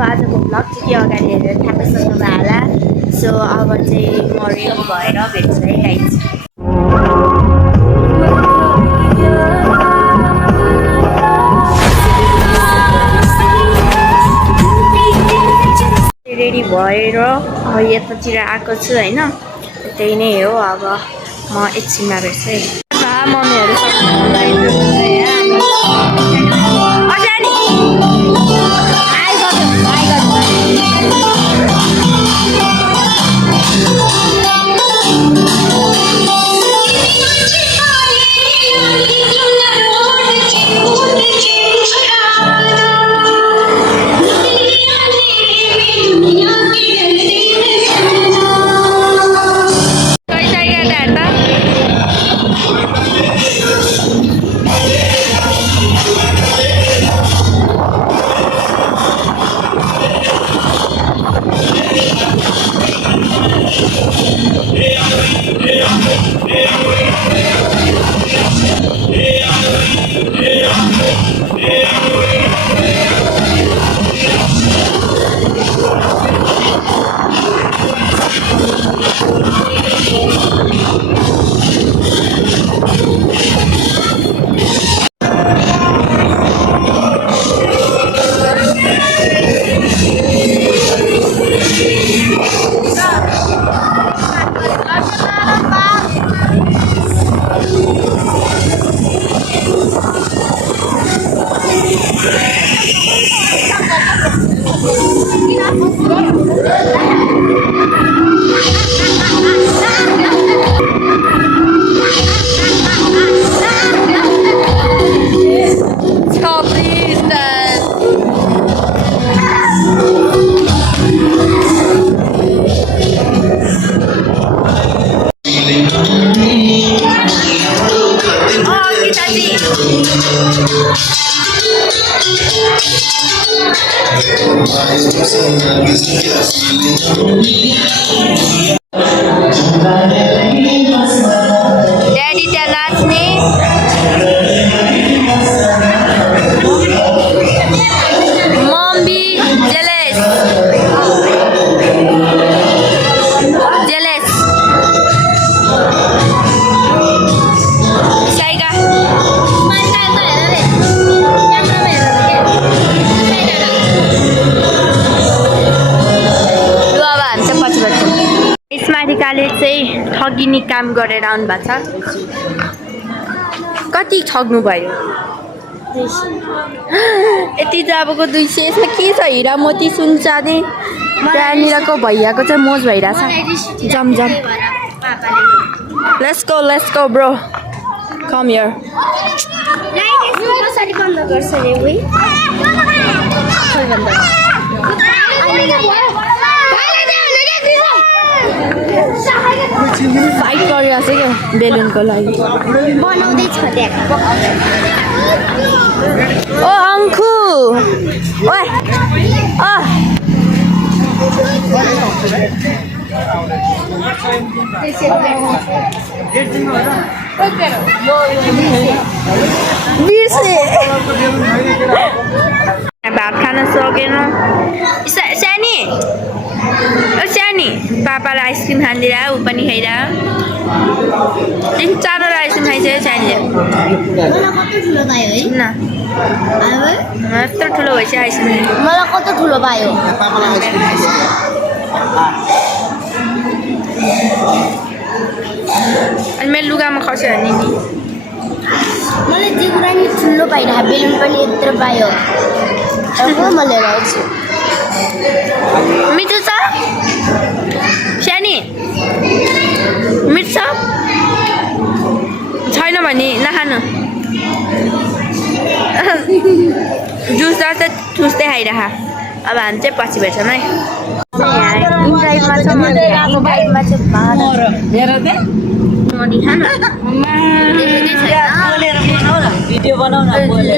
आजको भ्लग चाहिँ के अगाडि हेरेर थाहा सक्नुभयो होला। सो अब चाहिँ म रेडी भएर भेट्छु है गाइज। रेडी भएर अब यतातिर आएको छु होइन। त्यही नै हो, अब म एकछिनमा भेट्छु है। मम्मीहरू ड्याडी त्यहाँ नाच्ने। Mummy jealous jealous. साइगा स्मारिकाले चाहिँ ठगिने काम गरेर आउनु भएको छ। कति ठग्नु भयो? यति त अबको 200। यसमा के छ? हिरा मोती सुन चाँदी। त्यहाँनिरको भैयाको चाहिँ मोज भइरहेछ। जम जम। Let's go bro, come here. Fight गरिरहेको छ क्या बेलुनको लागि। ओ अङ्खु, ओए भात खान सकेन। सानी सानी पापालाई आइसक्रिम खानिदिएर ऊ पनि खाइरह। तिमी 4वटा आइसक्रिम खाइसक्यो सानीले। यत्रो ठुलो भइसक्यो आइसक्रिम। मलाई कस्तो ठुलो पायो? अनि मेरो लुगामा खस्यो भने नि मलाई जे कुरा नि ठुलो पाइरहेको। बेलुन पनि यत्रो पायो। म लिएर आउँछु। मिठो छ सानी? मिठो छ? छैन भने नखानु। जुस जस्तै ठुस्दै खाइरह। अब हामी चाहिँ पछि भेट्छौँ है।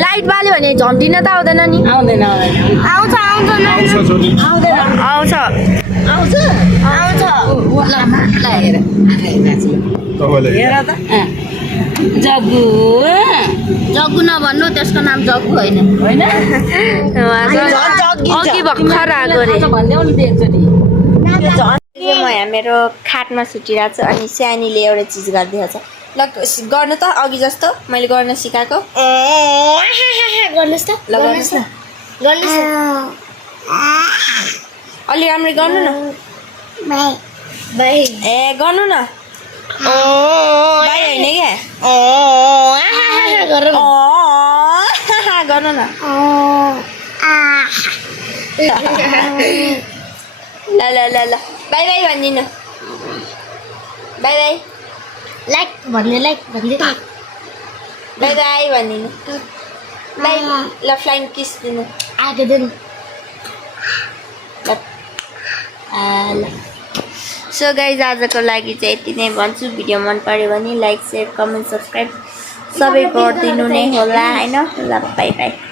लाइट बाल्यो भने झम्टिन त आउँदैन नि? आउँदैन। आउँछ जग्गु नभन्नु, त्यसको नाम जग्गु होइन। अघि भर्खर आएको रे म यहाँ मेरो खाटमा सुतिरहेको छु अनि सानीले एउटा चिज गरिदिएको छ ल गर्नु त अघि जस्तो मैले गर्न सिकाएको गर्नुहोस् त ल गर्नुहोस् न अलि राम्ररी गर्नु न बाई ए गर्नु न बाई होइन क्या गर्नु न ल ल ल ल बाई बाई भनिदिनु बाई बाई लाइक भन्ने बाई बाई भनिदिनु बाई ल फ्लाइङ किस दिनु आगे दिन ल सो गाइज आजको लागि चाहिँ यति नै भन्छु भिडियो मन पर्यो भने लाइक सेयर कमेन्ट सब्सक्राइब सबै गरिदिनु नै होला होइन ल बाई बाई